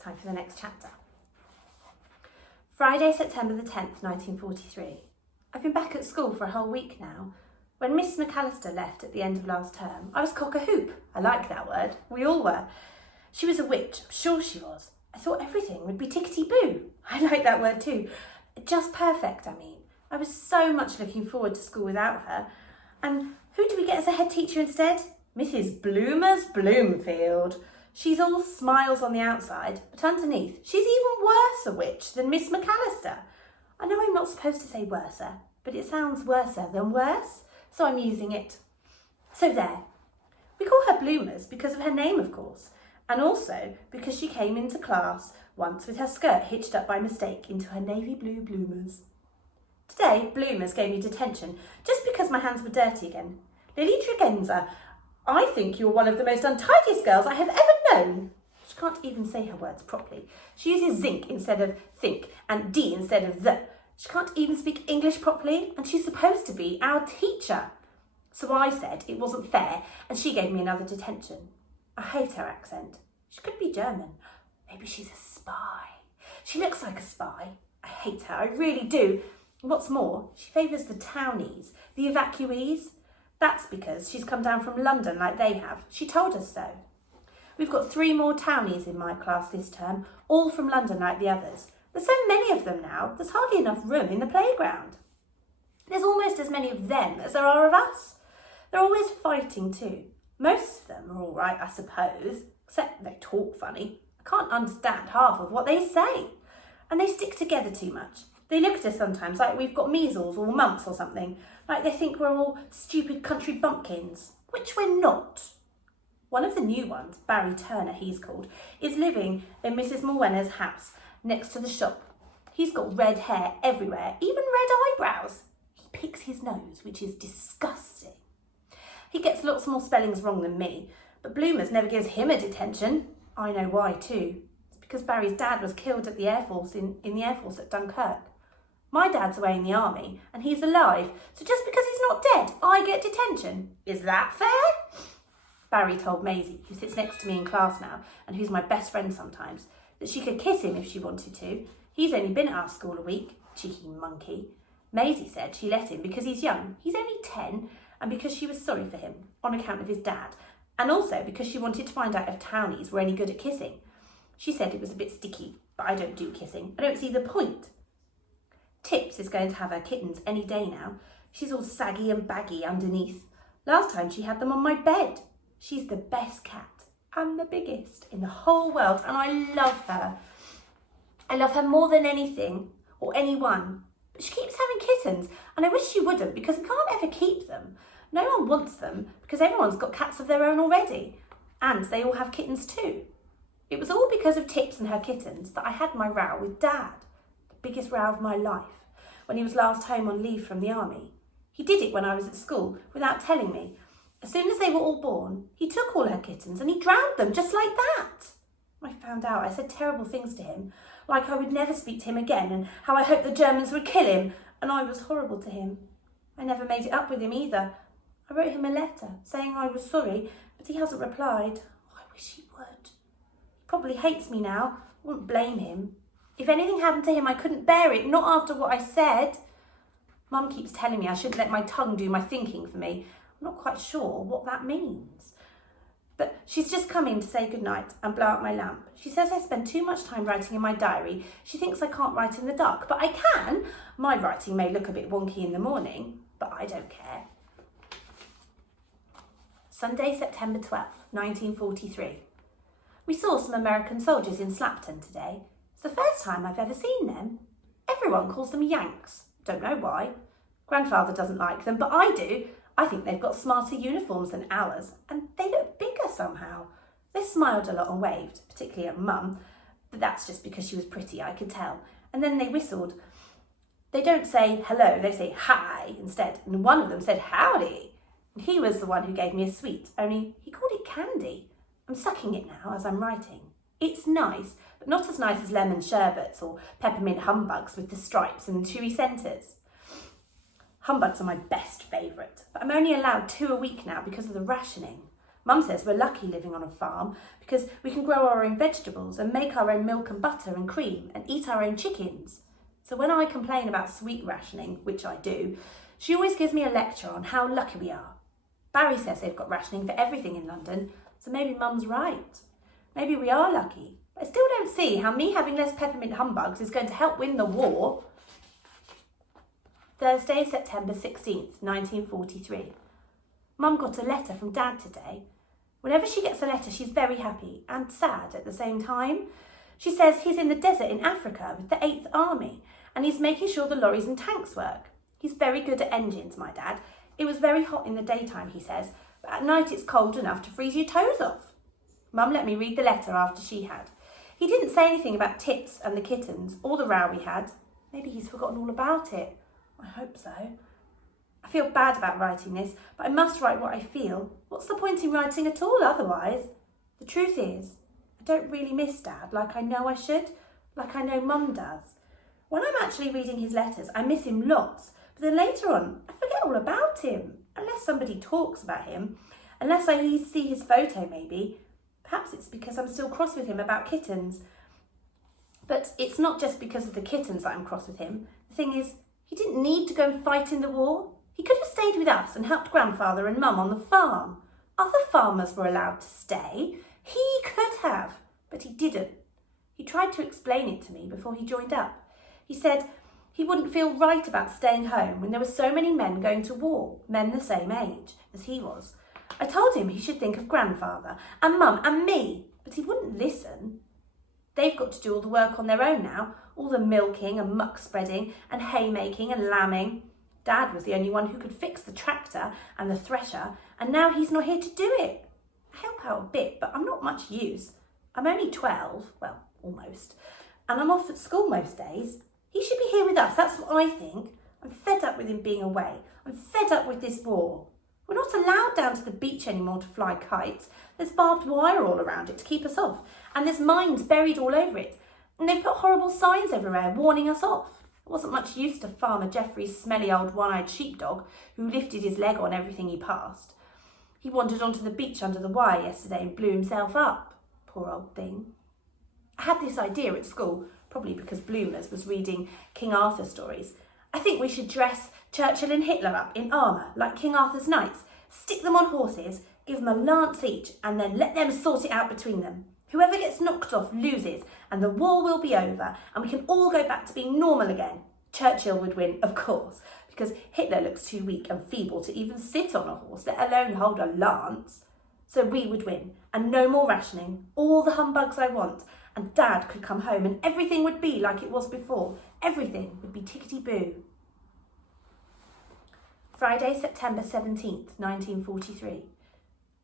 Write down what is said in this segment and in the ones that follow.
time for the next chapter. Friday, September the 10th, 1943. I've been back at school for a whole week now. When Miss McAllister left at the end of last term, I was cock-a-hoop. I like that word. We all were. She was a witch, I'm sure she was. I thought everything would be tickety-boo. I like that word too. Just perfect, I mean. I was so much looking forward to school without her. And who do we get as a head teacher instead? Mrs. Bloomers Bloomfield. She's all smiles on the outside, but underneath, she's even worse a witch than Miss McAllister. I know I'm not supposed to say worser, but it sounds worser than worse, so I'm using it. So there. We call her Bloomers because of her name, of course, and also because she came into class once with her skirt hitched up by mistake into her navy blue bloomers. Today, Bloomers gave me detention just because my hands were dirty again. Lily Tregenza, I think you're one of the most untidiest girls I have ever known. She can't even say her words properly. She uses zinc instead of think and D instead of the. She can't even speak English properly, and she's supposed to be our teacher. So I said it wasn't fair, and she gave me another detention. I hate her accent. She could be German. Maybe she's a spy. She looks like a spy. I hate her, I really do. What's more, she favours the townies, the evacuees. That's because she's come down from London like they have. She told us so. We've got 3 more townies in my class this term, all from London like the others. There's so many of them now, there's hardly enough room in the playground. There's almost as many of them as there are of us. They're always fighting too. Most of them are all right, I suppose, except they talk funny. I can't understand half of what they say. And they stick together too much. They look at us sometimes like we've got measles or mumps or something, like they think we're all stupid country bumpkins, which we're not. One of the new ones, Barry Turner he's called, is living in Mrs. Morwenna's house next to the shop. He's got red hair everywhere, even red eyebrows. He picks his nose, which is disgusting. He gets lots more spellings wrong than me, but Bloomers never gives him a detention. I know why too. It's because Barry's dad was killed at the Air Force in the Air Force at Dunkirk. My dad's away in the army and he's alive, so just because he's not dead, I get detention. Is that fair? Barry told Maisie, who sits next to me in class now and who's my best friend sometimes, that she could kiss him if she wanted to. He's only been at our school a week, cheeky monkey. Maisie said she let him because he's young. He's only 10, and because she was sorry for him on account of his dad, and also because she wanted to find out if townies were any good at kissing. She said it was a bit sticky, but I don't do kissing. I don't see the point. Tips is going to have her kittens any day now. She's all saggy and baggy underneath. Last time she had them on my bed. She's the best cat and the biggest in the whole world, and I love her. I love her more than anything or anyone. But she keeps having kittens, and I wish she wouldn't because we can't ever keep them. No one wants them because everyone's got cats of their own already, and they all have kittens too. It was all because of Tips and her kittens that I had my row with Dad. Biggest row of my life, when he was last home on leave from the army. He did it when I was at school without telling me. As soon as they were all born, he took all her kittens and he drowned them just like that. I found out I said terrible things to him, like I would never speak to him again and how I hoped the Germans would kill him, and I was horrible to him. I never made it up with him either. I wrote him a letter saying I was sorry, but he hasn't replied. Oh, I wish he would. He probably hates me now. I wouldn't blame him. If anything happened to him, I couldn't bear it, not after what I said. Mum keeps telling me I shouldn't let my tongue do my thinking for me. I'm not quite sure what that means. But she's just come in to say goodnight and blow out my lamp. She says I spend too much time writing in my diary. She thinks I can't write in the dark, but I can. My writing may look a bit wonky in the morning, but I don't care. Sunday, September 12th, 1943. We saw some American soldiers in Slapton today. It's the first time I've ever seen them. Everyone calls them Yanks. Don't know why. Grandfather doesn't like them, but I do. I think they've got smarter uniforms than ours, and they look bigger somehow. They smiled a lot and waved, particularly at Mum, but that's just because she was pretty, I could tell. And then they whistled. They don't say hello, they say hi instead, and one of them said howdy. And he was the one who gave me a sweet, only he called it candy. I'm sucking it now as I'm writing. It's nice, but not as nice as lemon sherbets or peppermint humbugs with the stripes and chewy centres. Humbugs are my best favourite, but I'm only allowed 2 a week now because of the rationing. Mum says we're lucky living on a farm because we can grow our own vegetables and make our own milk and butter and cream and eat our own chickens. So when I complain about sweet rationing, which I do, she always gives me a lecture on how lucky we are. Barry says they've got rationing for everything in London, so maybe Mum's right. Maybe we are lucky, but I still don't see how me having less peppermint humbugs is going to help win the war. Thursday, September 16th, 1943. Mum got a letter from Dad today. Whenever she gets a letter, she's very happy and sad at the same time. She says he's in the desert in Africa with the 8th Army and he's making sure the lorries and tanks work. He's very good at engines, my dad. It was very hot in the daytime, he says, but at night it's cold enough to freeze your toes off. Mum let me read the letter after she had. He didn't say anything about Tits and the kittens or the row we had. Maybe he's forgotten all about it. I hope so. I feel bad about writing this, but I must write what I feel. What's the point in writing at all otherwise? The truth is, I don't really miss Dad like I know I should, like I know Mum does. When I'm actually reading his letters, I miss him lots, but then later on, I forget all about him, unless somebody talks about him, unless I see his photo maybe. Perhaps it's because I'm still cross with him about kittens. But it's not just because of the kittens that I'm cross with him. The thing is, he didn't need to go and fight in the war. He could have stayed with us and helped Grandfather and Mum on the farm. Other farmers were allowed to stay. He could have, but he didn't. He tried to explain it to me before he joined up. He said he wouldn't feel right about staying home when there were so many men going to war, men the same age as he was. I told him he should think of Grandfather and Mum and me, but he wouldn't listen. They've got to do all the work on their own now, all the milking and muck spreading and haymaking and lambing. Dad was the only one who could fix the tractor and the thresher, and now he's not here to do it. I help out a bit, but I'm not much use. I'm only 12, well, almost, and I'm off at school most days. He should be here with us, that's what I think. I'm fed up with him being away. I'm fed up with this war. We're not allowed down to the beach anymore to fly kites. There's barbed wire all around it to keep us off, and there's mines buried all over it, and they've put horrible signs everywhere warning us off. It wasn't much use to Farmer Geoffrey's smelly old one-eyed sheepdog who lifted his leg on everything he passed. He wandered onto the beach under the wire yesterday and blew himself up. Poor old thing. I had this idea at school, probably because Bloomers was reading King Arthur stories. I think we should dress Churchill and Hitler up in armour, like King Arthur's knights, stick them on horses, give them a lance each, and then let them sort it out between them. Whoever gets knocked off loses, and the war will be over, and we can all go back to being normal again. Churchill would win, of course, because Hitler looks too weak and feeble to even sit on a horse, let alone hold a lance. So we would win, and no more rationing, all the humbugs I want, and Dad could come home and everything would be like it was before. Everything would be tickety-boo. Friday, September 17th, 1943.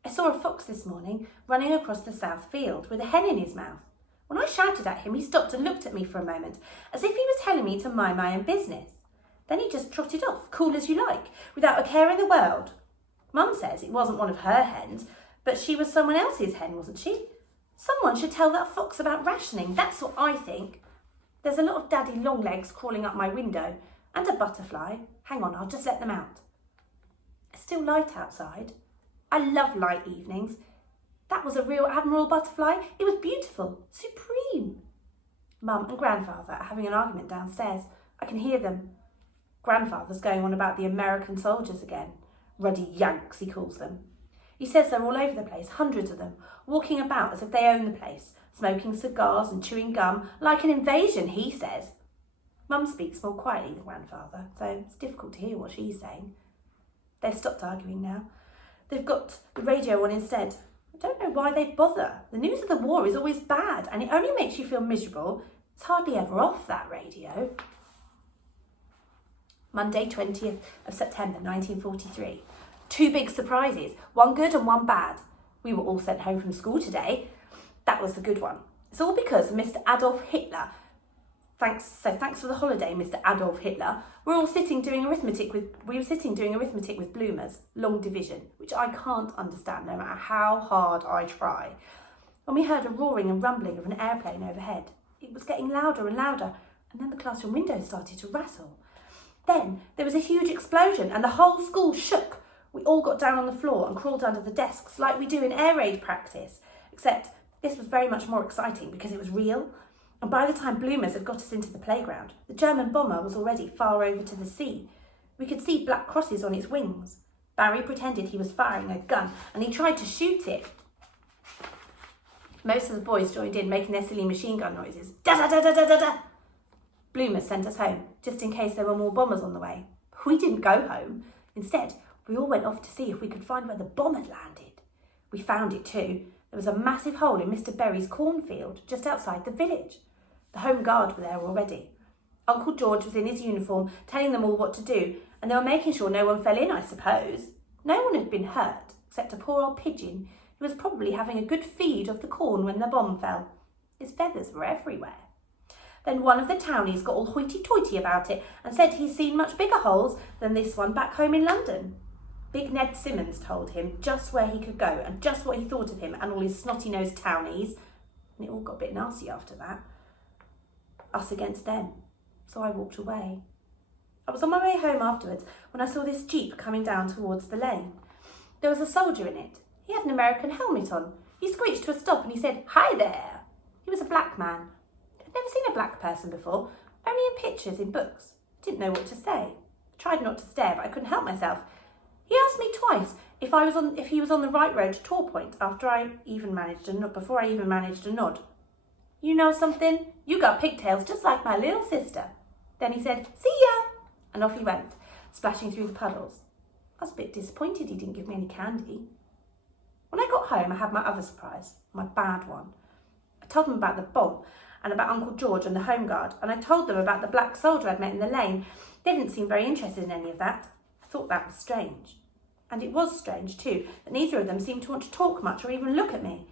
I saw a fox this morning running across the south field with a hen in his mouth. When I shouted at him, he stopped and looked at me for a moment, as if he was telling me to mind my own business. Then he just trotted off, cool as you like, without a care in the world. Mum says it wasn't one of her hens, but she was someone else's hen, wasn't she? Someone should tell that fox about rationing, that's what I think. There's a lot of daddy longlegs crawling up my window, and a butterfly. Hang on, I'll just let them out. It's still light outside. I love light evenings. That was a real admiral butterfly. It was beautiful, supreme. Mum and Grandfather are having an argument downstairs. I can hear them. Grandfather's going on about the American soldiers again. Ruddy Yanks, he calls them. He says they're all over the place, hundreds of them, walking about as if they own the place, smoking cigars and chewing gum, like an invasion, he says. Mum speaks more quietly than Grandfather, so it's difficult to hear what she's saying. They've stopped arguing now. They've got the radio on instead. I don't know why they bother. The news of the war is always bad, and it only makes you feel miserable. It's hardly ever off, that radio. Monday, 20th of September, 1943. 2 big surprises, one good and one bad. We were all sent home from school today. That was the good one. It's all because of Mr. Adolf Hitler. Thanks for the holiday, Mr. Adolf Hitler. We were sitting doing arithmetic with Bloomers, long division, which I can't understand no matter how hard I try. When we heard a roaring and rumbling of an airplane overhead, it was getting louder and louder, and then the classroom windows started to rattle. Then there was a huge explosion and the whole school shook. We all got down on the floor and crawled under the desks like we do in air raid practice, except this was very much more exciting because it was real. And by the time Bloomers had got us into the playground, the German bomber was already far over to the sea. We could see black crosses on its wings. Barry pretended he was firing a gun and he tried to shoot it. Most of the boys joined in, making their silly machine gun noises. Da-da-da-da-da-da-da! Bloomers sent us home, just in case there were more bombers on the way. We didn't go home. Instead, we all went off to see if we could find where the bomb had landed. We found it too. There was a massive hole in Mr. Berry's cornfield, just outside the village. The Home Guard were there already. Uncle George was in his uniform, telling them all what to do, and they were making sure no one fell in, I suppose. No one had been hurt, except a poor old pigeon who was probably having a good feed of the corn when the bomb fell. His feathers were everywhere. Then one of the townies got all hoity-toity about it and said he's seen much bigger holes than this one back home in London. Big Ned Simmons told him just where he could go and just what he thought of him and all his snotty-nosed townies. And it all got a bit nasty after that. Us against them. So I walked away. I was on my way home afterwards when I saw this jeep coming down towards the lane. There was a soldier in it. He had an American helmet on. He screeched to a stop and he said, "Hi there." He was a black man. I'd never seen a black person before, only in pictures in books. I didn't know what to say. I tried not to stare, but I couldn't help myself. He asked me twice if he was on the right road to Torpoint before I even managed to nod. "You know something? You got pigtails just like my little sister." Then he said, "See ya," and off he went, splashing through the puddles. I was a bit disappointed he didn't give me any candy. When I got home, I had my other surprise, my bad one. I told them about the bomb and about Uncle George and the Home Guard, and I told them about the black soldier I'd met in the lane. They didn't seem very interested in any of that. I thought that was strange. And it was strange, too, that neither of them seemed to want to talk much or even look at me.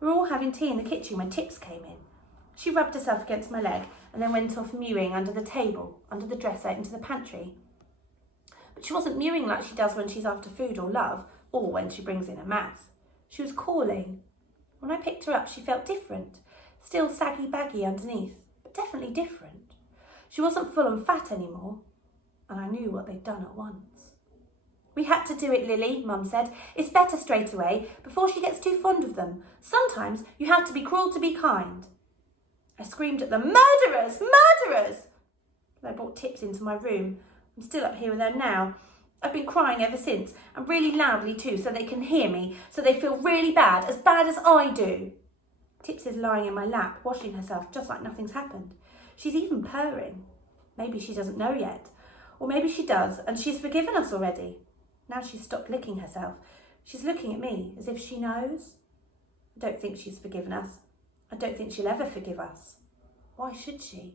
We were all having tea in the kitchen when Tips came in. She rubbed herself against my leg and then went off mewing under the table, under the dresser, into the pantry. But she wasn't mewing like she does when she's after food or love, or when she brings in a mass. She was calling. When I picked her up, she felt different, still saggy-baggy underneath, but definitely different. She wasn't full and fat anymore, and I knew what they'd done at once. "We had to do it, Lily," Mum said. "It's better straight away, before she gets too fond of them. Sometimes you have to be cruel to be kind." I screamed at them, "Murderers! Murderers!" They brought Tips into my room. I'm still up here with her now. I've been crying ever since, and really loudly too, so they can hear me, so they feel really bad as I do. Tips is lying in my lap, washing herself just like nothing's happened. She's even purring. Maybe she doesn't know yet. Or maybe she does, and she's forgiven us already. Now she's stopped licking herself. She's looking at me as if she knows. I don't think she's forgiven us. I don't think she'll ever forgive us. Why should she?